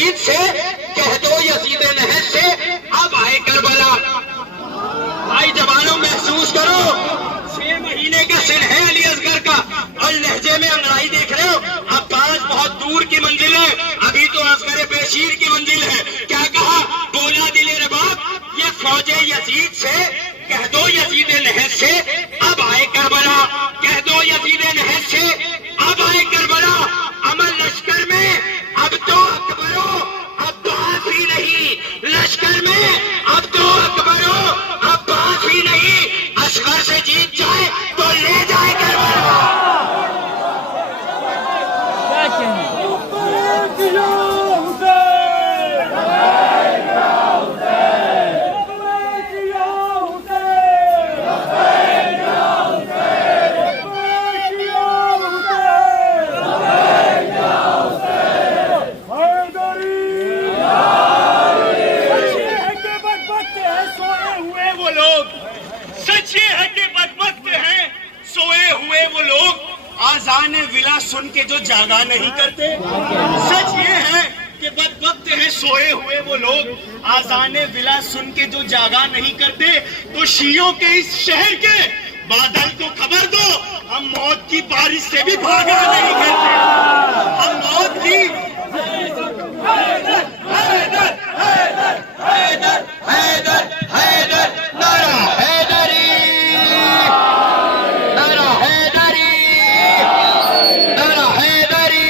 یزید سے، کہہ دو یزید نہج سے اب آئے کربلا۔ بھائی جوانوں محسوس کرو، 6 مہینے کا سن ہے علی اصغر کا، اور لہجے میں انگڑائی دیکھ رہے ہو۔ عباس بہت دور کی منزل ہے، ابھی تو اصغر بیشیر کی منزل ہے۔ کیا کہا؟ بولا دل رباب یہ فوج یزید سے، کہہ دو یزید نہج سے اب آئے کربلا، کہہ دو یزید نہج سے اب آئے کربلا۔ عمل لشکر میں اب تو اکبرو عباس ہی نہیں، لشکر میں اب تو اکبرو عباس ہی نہیں، اصغر سے جیت جائے تو لے جائے کربلا۔ آذان ولا سن کے جو جاگا نہیں کرتے، سچ یہ ہے کہ بدبخت ہیں سوئے ہوئے وہ لوگ، آذان ولا سن کے جو جاگا نہیں کرتے۔ تو شیعوں کے اس شہر کے بادل کو خبر دو، ہم موت کی بارش سے بھی بھاگا نہیں کرتے، ہم موت کی حیدر حیدر حیدر حیدر حیدر نعرہ حیدری، نعرہ حیدری، نعرہ حیدری۔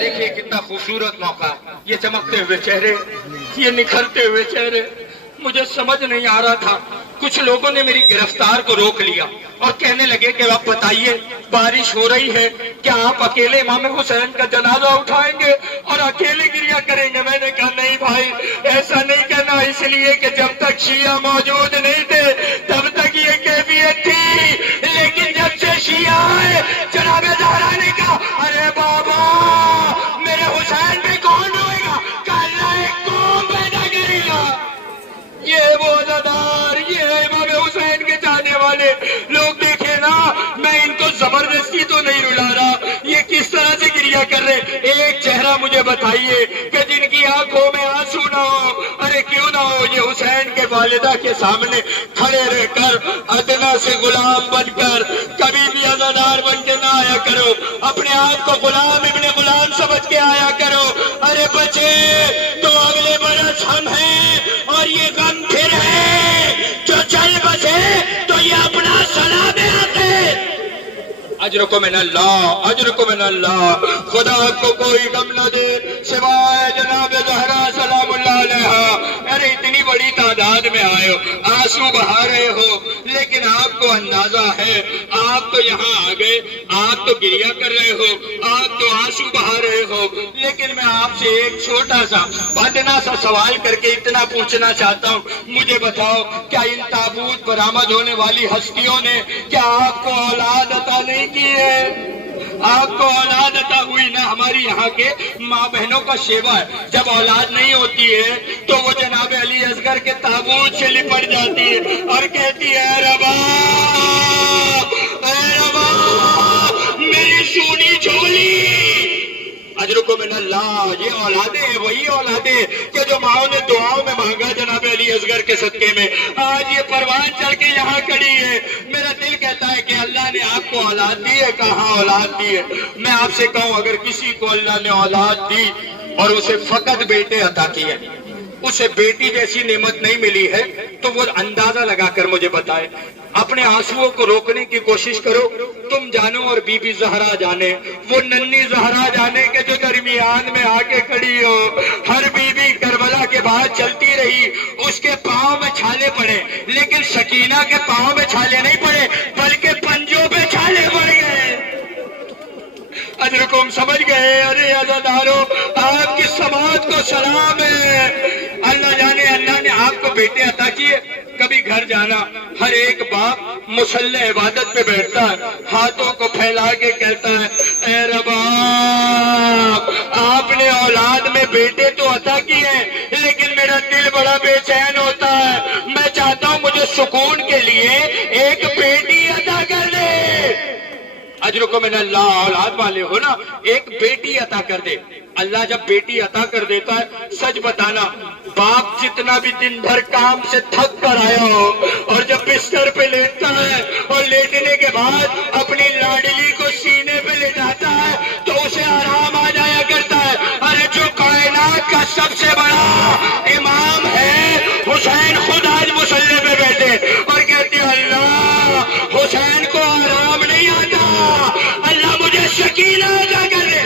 دیکھیے کتنا خوبصورت موقع، یہ چمکتے ہوئے چہرے، یہ نکھرتے ہوئے چہرے۔ مجھے سمجھ نہیں آ رہا تھا، کچھ لوگوں نے میری گرفتار کو روک لیا اور کہنے لگے کہ آپ بتائیے بارش ہو رہی ہے، کیا آپ اکیلے امام حسین کا جنازہ اٹھائیں گے اور اکیلے گریا کریں گے؟ میں نے کہا نہیں بھائی، ایسا نہیں کہنا، اس لیے کہ جب تک شیعہ موجود نہیں تھے تب تک یہ کیفیت تھی، لیکن جب سے شیعہ آئے جناب زہرا نے کہا ارے بابا میرے حسین پہ کون روئے گا، کہ اللہ ایک قوم پیدا کرے گا۔ یہ وہ عزادار، یہ امام حسین کے چاہنے والے لوگ دیکھے نا، میں ان کو زبردستی تو نہیں رلا رہا، یہ کس طرح سے گریا کر رہے۔ ایک چہرہ مجھے بتائیے کہ جن کی آنکھوں میں آنسو نہ ہو، ارے کیوں نہ ہو، یہ حسین کے والدہ کے سامنے کھڑے رہ کر ادنا سے غلام بن کر کبھی بھی عزادار بن کے نہ آیا کرو، اپنے آپ کو غلام ابن غلام سمجھ کے آیا کرو۔ ارے بچے تو اگلے برس ہم ہیں اور یہ غم پھر ہے، جو چل بسے تو یہ اپنا سلام آتے۔ اجرکم من اللہ، اجرکم من اللہ، خدا کو کوئی غم نہ دے سوائے جناب زہرا سلام اللہ علیہا۔ ارے اتنی بڑی تعداد میں آئے ہو، آنسو بہا رہے ہو، لیکن آپ کو اندازہ ہے، آپ تو یہاں آ گئے، آپ تو گریا کر رہے ہو، آپ تو آنسو بہا رہے ہو، لیکن میں آپ سے ایک چھوٹا سا بدنا سا سوال کر کے اتنا پوچھنا چاہتا ہوں، مجھے بتاؤ کیا ان تابوت برآمد ہونے والی ہستیوں نے کیا آپ کو اولاد عطا نہیں کی ہے؟ آپ کو اولاد عطا ہوئی نا؟ ہماری یہاں کے ماں بہنوں کا شیوا ہے، جب اولاد نہیں ہوتی ہے تو وہ جناب علی اصغر کے تابوت سے لپٹ جاتی ہے اور کہتی ہے اے ربا، اے ربا میری سونی جھولی۔ اجرکم من اللہ، یہ اولادیں وہی اولادیں کہ جو ماؤں نے دعاؤں میں مانگا جناب علی اصغر کے صدقے میں، آج یہ پروان چڑھ کے یہاں کھڑی ہے۔ میرا دل کہتا ہے کہ اللہ نے آپ کو اولاد دی ہے، کہاں اولاد دی ہے؟ میں آپ سے کہوں اگر کسی کو اللہ نے اولاد دی اور اسے فقط بیٹے عطا کیے، اسے بیٹی جیسی نعمت نہیں ملی ہے، تو وہ اندازہ لگا کر مجھے بتائے۔ اپنے آنسوؤں کو روکنے کی کوشش کرو، تم جانو اور بی بی زہرا جانے، وہ ننھی زہرا جانے کے جو درمیان میں آ کے کھڑی ہو۔ ہر بی بی کربلا کے بعد چلتی رہی، اس کے پاؤں میں چھالے پڑے، لیکن سکینہ کے پاؤں میں چھالے نہیں پڑے بلکہ پنجوں پہ چھالے پڑ گئے۔ اجرکم سمجھ گئے؟ ارے عزادارو آپ کی سماعت کو سلام ہے۔ اللہ جانے اللہ نے آپ کو بیٹے عطا کیے۔ کبھی گھر جانا، ہر ایک باپ مصلی عبادت پہ بیٹھتا ہے، ہاتھوں کو پھیلا کے کہتا ہے اے ربا آپ نے اولاد میں بیٹے تو عطا کیے، لیکن میرا دل بڑا بے چین ہوتا ہے، میں چاہتا ہوں مجھے سکون کے لیے ایک بیٹی عطا کر دے۔ اجرکم من اللہ، اولاد والے ہو نا، ایک بیٹی عطا کر دے۔ اللہ جب بیٹی عطا کر دیتا ہے، سچ بتانا باپ جتنا بھی دن بھر کام سے تھک کر آیا ہو اور جب بستر پہ لیٹتا ہے اور لیٹنے کے بعد اپنی لاڈلی کو سینے پہ لٹاتا ہے تو اسے آرام آ جایا کرتا ہے۔ ارے جو کائنات کا سب سے بڑا امام ہے حسین، خود آج مصلی پہ بیٹھے اور کہتے ہیں اللہ حسین کو آرام نہیں آتا، اللہ مجھے سکینہ عطا کر دے۔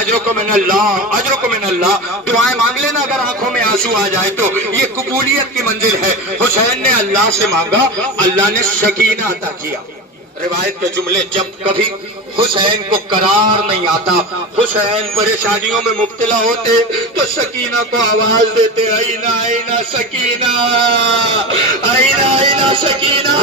اجرکم من اللہ، اجرکم من اللہ، دعائیں مانگ لینا اگر آنکھوں میں آنسو آ جائے تو، یہ قبولیت کی منزل ہے۔ حسین نے اللہ سے مانگا، اللہ نے سکینہ عطا کیا۔ روایت کے جملے، جب کبھی حسین کو قرار نہیں آتا، حسین پریشانیوں میں مبتلا ہوتے تو سکینہ کو آواز دیتے، آئینہ آئینہ سکینہ، آئینہ آئینہ سکینہ،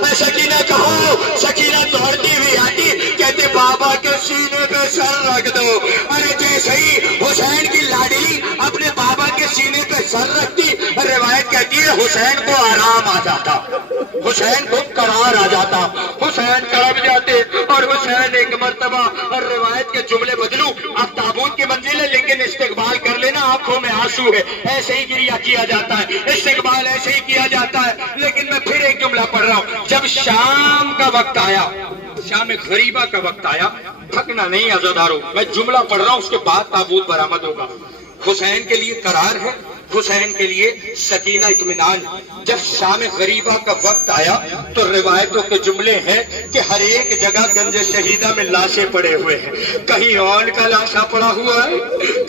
اے سکینہ کہو۔ سکینہ دوڑتی ہوئی آتی، کہتے بابا کے سینے پہ سر رکھ دو۔ ارے جیسے ہی حسین کی لاڈلی اپنے بابا کے سینے پہ سر رکھتی، روایت کہتی ہے حسین کو آرام آ جاتا، حسین کو قرار آ جاتا، حسین کڑپ جاتے۔ اور حسین ایک مرتبہ، اور روایت کے جملے بدلوں، اب تابوت کی منزل ہے لیکن استقبال کر لینا، آنکھوں میں آنسو ہے، ایسے ہی گریہ کیا جاتا ہے، استقبال ایسے ہی کیا جاتا ہے۔ لیکن میں پھر ایک جملہ پڑھ رہا ہوں، جب شام کا وقت آیا، شام غریبہ کا وقت آیا، تھکنا نہیں عزادارو، میں جملہ پڑھ رہا ہوں اس کے بعد تابوت برآمد ہوگا۔ حسین کے لیے قرار ہے، حسین کے لیے سکینہ اطمینان۔ جب شام غریبہ کا وقت آیا تو روایتوں کے جملے ہیں کہ ہر ایک جگہ گنج شہیدہ میں لاشیں پڑے ہوئے ہیں، کہیں اون کا لاشا پڑا ہوا ہے،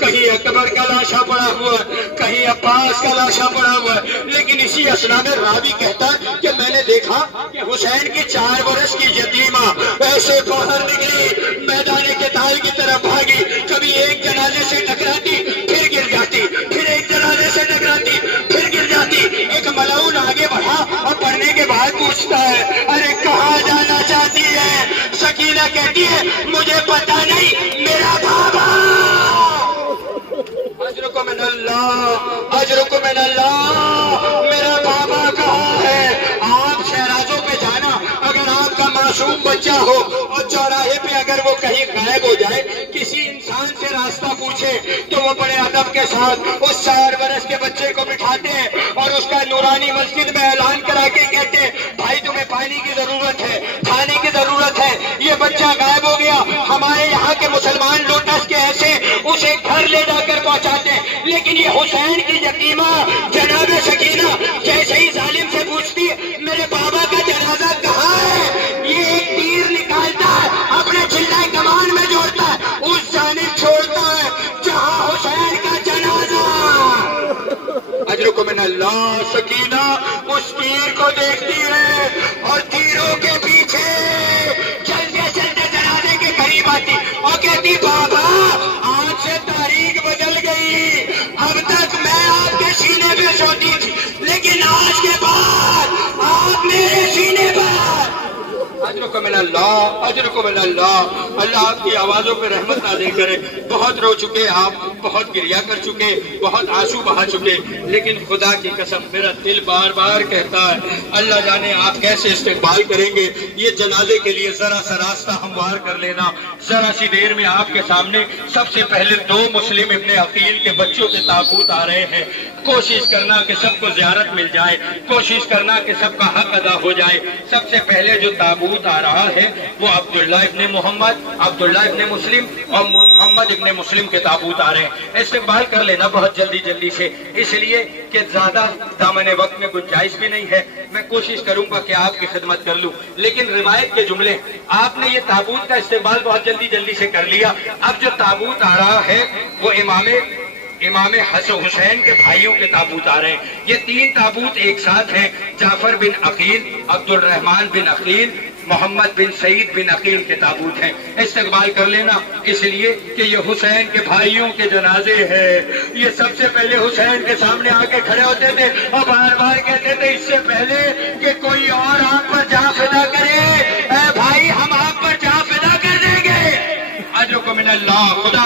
کہیں اکبر کا لاشا پڑا ہوا ہے، کہیں عباس کا لاشا پڑا ہوا ہے۔ لیکن اسی اسنا میں راوی کہتا ہے کہ میں نے دیکھا کہ حسین کی 4 برس کی یتیمہ ایسے باہر نکلی، میدان قتال کی طرف بھاگی، کبھی ایک جنازے سے ٹکراتی پھر گر جاتی، پھر ایک جنازے سے ٹکراتی پھر گر جاتی۔ ایک ملعون آگے بڑھا اور پڑھنے کے بعد پوچھتا ہے، ارے کہاں جانا چاہتی ہے؟ سکینہ کہتی ہے مجھے پتا نہیں، میرا بابا۔ اجرکم من اللہ، اجرکم من اللہ، میرا بابا کہاں ہے؟ آپ شہرازوں پہ جانا، اگر آپ کا معصوم بچہ ہو اور چوراہے پہ اگر وہ کہیں غائب ہو جائے، کسی انسان سے راستہ پوچھے تو وہ بڑے ادب کے ساتھ اس 4 برس کے بچے کو بٹھاتے ہیں اور اس کا نورانی مسجد میں اعلان کرا کے کہتے ہیں بھائی تمہیں پانی کی ضرورت ہے، کھانے کی ضرورت ہے، یہ بچہ غائب ہو گیا۔ ہمارے یہاں کے مسلمان لوٹس کے ایسے اسے گھر لے جا کر پہنچاتے ہیں، لیکن یہ حسین کی یتیمہ جناب سکینہ جیسے ہی ظالم سے پوچھتی ہے میرے بابا کا جنازہ کہاں ہے، یہ ایک تیر نکالتا ہے، اپنے چلائے کمان میں جوڑتا ہے، اس جانب چھوڑتا ہے جہاں حسین کا جنازہ۔ اجرکم من اللہ، سکینہ اس تیر کو دیکھتی ہے اور تیروں کے پیچھے چلتے چلتے جنازے کے قریب آتی اور کہتی بابا آج سے تاریخ بدل گئی، اب تک میں آپ کے سینے پہ سوتی تھی لیکن آج کے بعد آپ میرے سینے پر۔ اجرکم من اللہ، اجرکم من اللہ، اللہ آپ کی آوازوں پہ رحمت نازل کرے۔ بہت رو چکے آپ، بہت گریہ کر چکے، بہت آنسو بہا چکے، لیکن خدا کی قسم میرا دل بار بار کہتا ہے اللہ جانے آپ کیسے استقبال کریں گے۔ یہ جنازے کے لیے ذرا سا راستہ ہموار کر لینا، ذرا سی دیر میں آپ کے سامنے سب سے پہلے 2 مسلم ابن عقیل کے بچوں کے تابوت آ رہے ہیں۔ کوشش کرنا کہ سب کو زیارت مل جائے، کوشش کرنا کہ سب کا حق ادا ہو جائے۔ سب سے پہلے جو تابوت آ رہا ہے وہ عبداللہ ابن محمد، عبداللہ ابن مسلم اور محمد ابن مسلم کے تابوت آ رہے ہیں۔ استقبال کر لینا بہت جلدی سے، اس لیے کہ زیادہ دامن وقت میں گنجائش بھی نہیں ہے، میں کوشش کروں گا کہ آپ کی خدمت کر لوں۔ لیکن روایت کے جملے، آپ نے یہ تابوت کا استقبال بہت جلدی سے کر لیا۔ اب جو تابوت آ رہا ہے وہ امام حسین کے بھائیوں کے تابوت آ رہے ہیں۔ یہ 3 تابوت ایک ساتھ ہیں، جعفر بن عقیل، عبد الرحمن بن عقیل، محمد بن سعید بن عقیل کے تابوت ہیں۔ استقبال کر لینا اس لیے کہ یہ حسین کے بھائیوں کے جنازے ہیں۔ یہ سب سے پہلے حسین کے سامنے آ کے کھڑے ہوتے تھے اور بار بار کہتے تھے اس سے پہلے کہ کوئی اور آپ پر جان فدا کرے، اے بھائی ہم آپ پر جان فدا کر دیں گے۔ اجرکم من اللہ، خدا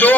2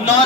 9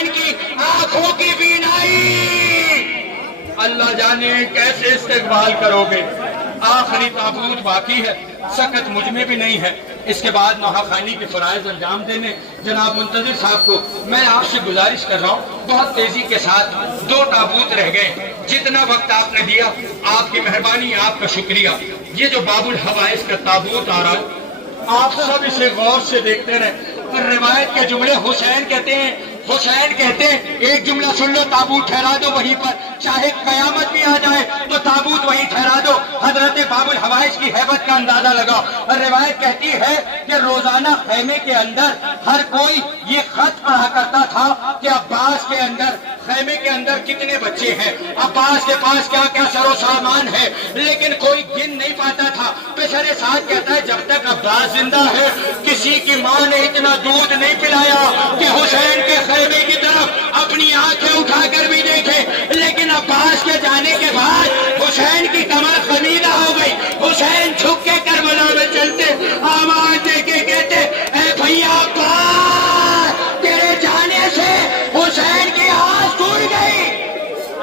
حسین کی آنکھوں کی بینائی، اللہ جانے کیسے استقبال کرو گے۔ آخری تابوت باقی ہے، سکت مجھ میں بھی نہیں ہے۔ اس کے بعد نوحہ خانی کے فرائض انجام دینے جناب منتظر صاحب کو میں آپ سے گزارش کر رہا ہوں، بہت تیزی کے ساتھ 2 تابوت رہ گئے۔ جتنا وقت آپ نے دیا آپ کی مہربانی، آپ کا شکریہ۔ یہ جو باب الحوائز کا تابوت آ رہا ہے، آپ سب اسے غور سے دیکھتے رہیں۔ روایت کے جملے حسین کہتے ہیں، حسین کہتے ہیں ایک جملہ سن لو، تابوت ٹھہرا دو وہیں پر، چاہے قیامت بھی آ جائے تو تابوت وہیں ٹھہرا دو۔ حضرت باب الحوائج کی ہیبت کا اندازہ لگاؤ۔ اور روایت کہتی ہے کہ روزانہ خیمے کے اندر ہر کوئی یہ خط پڑھا کرتا تھا کہ عباس کے اندر، خیمے کے اندر کتنے بچے ہیں، عباس کے پاس کیا کیا سر و سامان ہے، لیکن کوئی گن نہیں پاتا تھا۔ پیشر ساتھ کہتا ہے جب تک عباس زندہ ہے کسی کی ماں نے اتنا دودھ نہیں پلایا کہ حسین کے خیمے کی طرف اپنی آنکھیں اٹھا کر بھی دیکھے۔ لیکن عباس کے جانے کے بعد حسین کی کمر خمیدہ ہو گئی۔ حسین جھک کے کربلا میں چلتے، آواز دے کے کہتے اے بھیا عباس، تیرے جانے سے حسین کی آس ٹوٹ گئی۔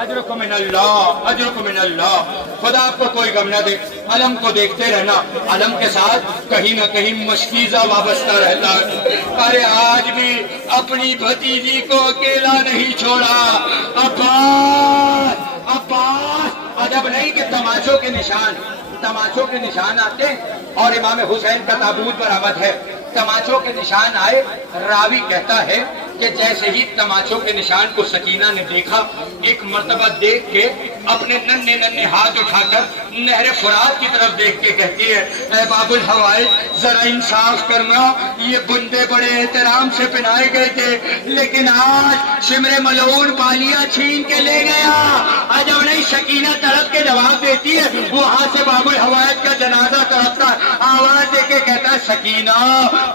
اجرکم من اللہ، اجرکم من اللہ۔ خدا آپ کو کوئی غم نہ دے، علم کو دیکھتے رہنا، علم کے ساتھ کہیں نہ کہیں مشکیزہ وابستہ رہتا ہے۔ ارے آج بھی اپنی بھتیجی کو اکیلا نہیں چھوڑا۔ عباس، عباس، عجب نہیں کہ تماچوں کے نشان آتے اور امام حسین کا تابوت برآمد ہے۔ تماچوں کے نشان آئے، راوی کہتا ہے کہ جیسے ہی تماچوں کے نشان کو سکینہ نے دیکھا، ایک مرتبہ دیکھ کے اپنے ننھے ننھے ہاتھ اٹھا کر نہر فرات کی طرف دیکھ کے کہتی ہے اے باب الحوائج، ذرا انصاف کرنا، یہ بندے بڑے احترام سے پہنائے گئے تھے لیکن آج شمر ملعون بالیاں چھین کے لے گیا۔ عجب نہیں، سکینہ تڑپ کے جواب دیتی ہے، وہاں سے باب الحوائج کا جنازہ تڑپتا ہے، آواز دے کے کہتا ہے سکینہ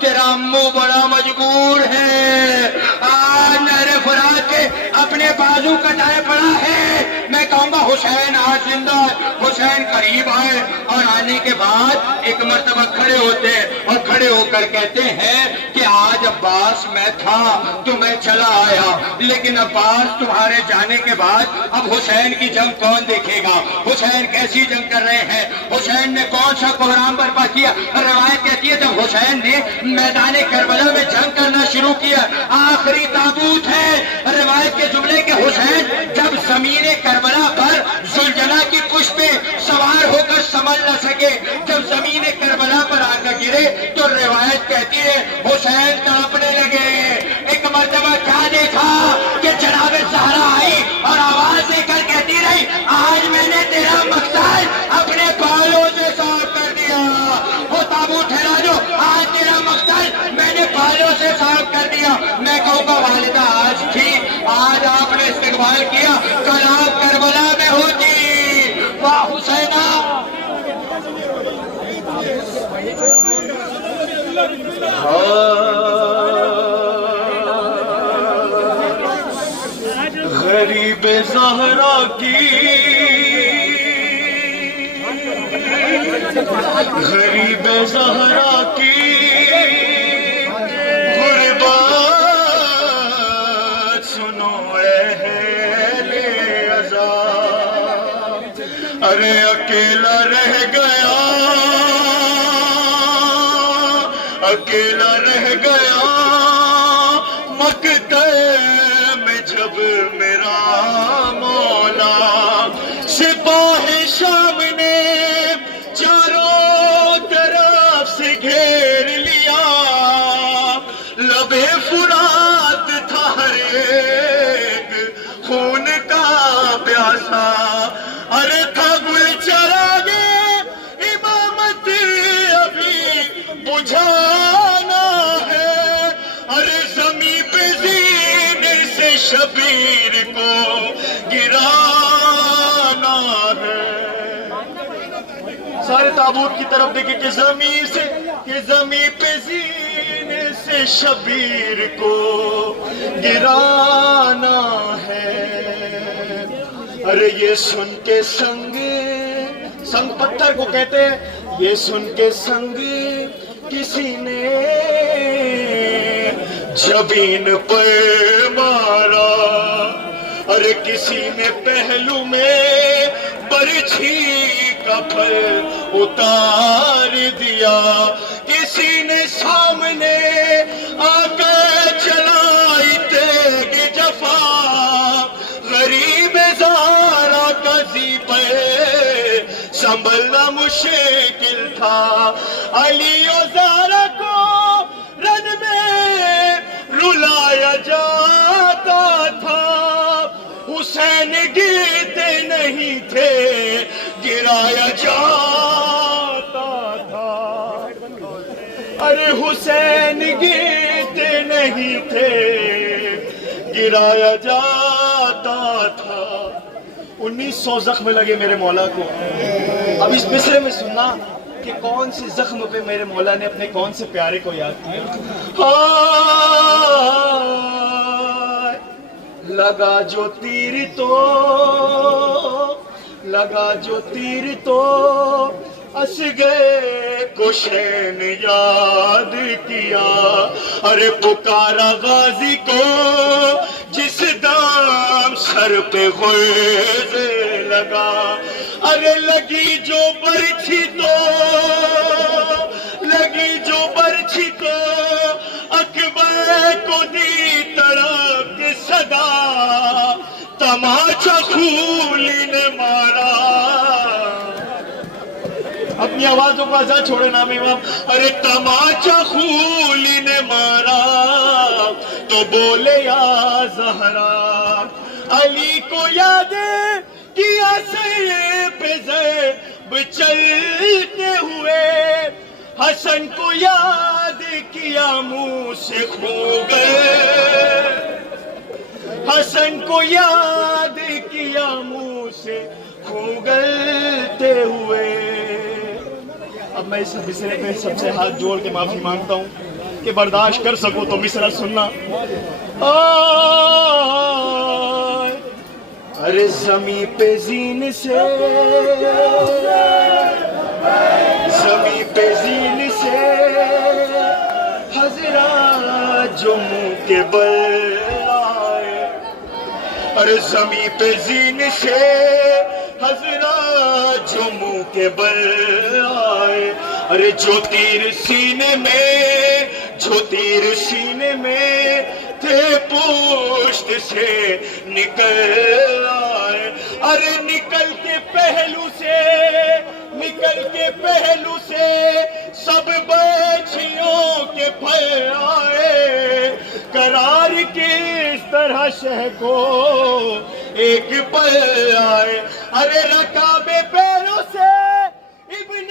تیرا امو بڑا مجبور ہے، آج نہر فرات کے اپنے بازو کٹائے پڑا ہے۔ میں کہوں گا حسین آج زندہ ہے، حسین قریب آئے اور آنے کے بعد ایک مرتبہ کھڑے ہوتے ہیں اور کھڑے ہو کر کہتے ہیں کہ آج عباس میں تھا تو میں چلا آیا، لیکن عباس تمہارے جانے کے بعد اب حسین کی جنگ کون دیکھے گا؟ حسین کیسی جنگ کر رہے ہیں؟ حسین نے کون سا کوہرام برپا کیا؟ روایت کہتی ہے جب حسین نے میدان کربلا میں جنگ کرنا شروع کیا، آخری تابوت ہے روایت کے جملے کے حسین جب زمین کربلا پر زلجلہ کی پشت پہ سوار ہو کر سنبھل نہ سکے، جب زمین کربلا پر آ کر گرے تو روایت کہتی ہے حسین تڑپنے لگے۔ ایک مرتبہ کیا دیکھا کہ جناب زہرا آئی اور آواز دے کر کہتی رہی آج میں نے تیرا مقصد اپنے بالوں سے صاف کر دیا۔ وہ تابوت ٹھہرا دو، آج تیرا مقصد میں نے بالوں سے صاف کر دیا۔ میں کہوں گا والدہ آج تھی، آج آپ نے استقبال کیا، کل آپ کربلا میں ہوتی۔ واہ حسینہ، غریب زہرا کی، غریب زہرا کی غربت سنو اہل عذاب، ارے اکیلا رہ گیا، اکیلا رہ گیا مقتل میں جب میرا مولا، سپاہ شام نے چاروں طرف سے گھیر لیا، لب فرات تھا ہر ایک خون کا پیاسا، ارے تھا گل چراغے امامت ابھی بجھانا ہے، ارے زمین پہ زین سے شبیر کو گرانا ہے۔ سارے تابوت کی طرف دیکھیں کہ زمین پہ زین سے شبیر کو گرانا ہے۔ ارے یہ سن کے سنگ پتھر کو کہتے ہیں، یہ سن کے سنگ کسی نے جبین پر مارا، ارے کسی نے پہلو میں برچھی کا پھل اتار دیا، کسی نے سامنے آ کر چلائی تیغ جفا، غریب زارا کا زیب سنبھلنا مشکل تھا، علی و زارا کو رن میں رلایا جاتا تھا، حسین گرتے نہیں تھے گرایا جاتا تھا، ارے حسین گرتے نہیں تھے گرایا جاتا تھا۔ 1900 زخم لگے میرے مولا کو۔ اب اس مصرے میں سننا کہ کون سی زخم پہ میرے مولا نے اپنے کون سے پیارے کو یاد کیا۔ لگا جو تیر تو لگا جو تیر تو اصغر کو شین یاد کیا، ارے پکارا غازی کو جس دام سر پہ غرض لگا، ارے لگی جو برچھی تو لگی جو برچھی تو اکبر کو دی تڑپ کے صدا، تماچا خولی نے مارا۔ اپنی آوازوں کو آزاد چھوڑے نام امام، ارے تماچا خولی نے مارا تو بولے یا زہرا، علی کو یاد کیا سر پہ ضرب چلتے ہوئے، حسن کو یاد کیا منہ سے کھو گئے، حسن کو یاد کیا منہ سے کھو گلتے ہوئے۔ اب میں اس مصرے پہ سب سے ہاتھ جوڑ کے معافی مانگتا ہوں کہ برداشت کر سکو تو مصرع سننا۔ ارے زمیں پہ زین سے زمیں پہ زین سے حضرات جو منہ کے بل آئے، ارے زمیں پہ زین سے حضرات جو منہ کے بل آئے، ارے جو تیر سینے میں جو تیر سینے میں تھے پشت سے نکل آئے، ارے نکل کے پہلو سے نکل کے پہلو سے سب بچیوں کے پھل آئے، قرار کس طرح شہ کو ایک پل آئے، ارے رکابے پیروں سے ابن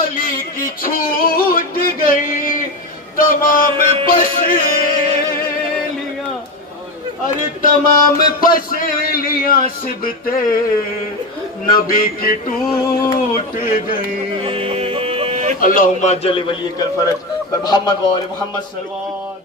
علی کی چھوٹ گئی تمام پسلیاں، ارے تمام پسلیاں سبتے نبی کی ٹوٹ گئی۔ اللہم اجل ولی کل فرج محمد و آل محمد صلوات۔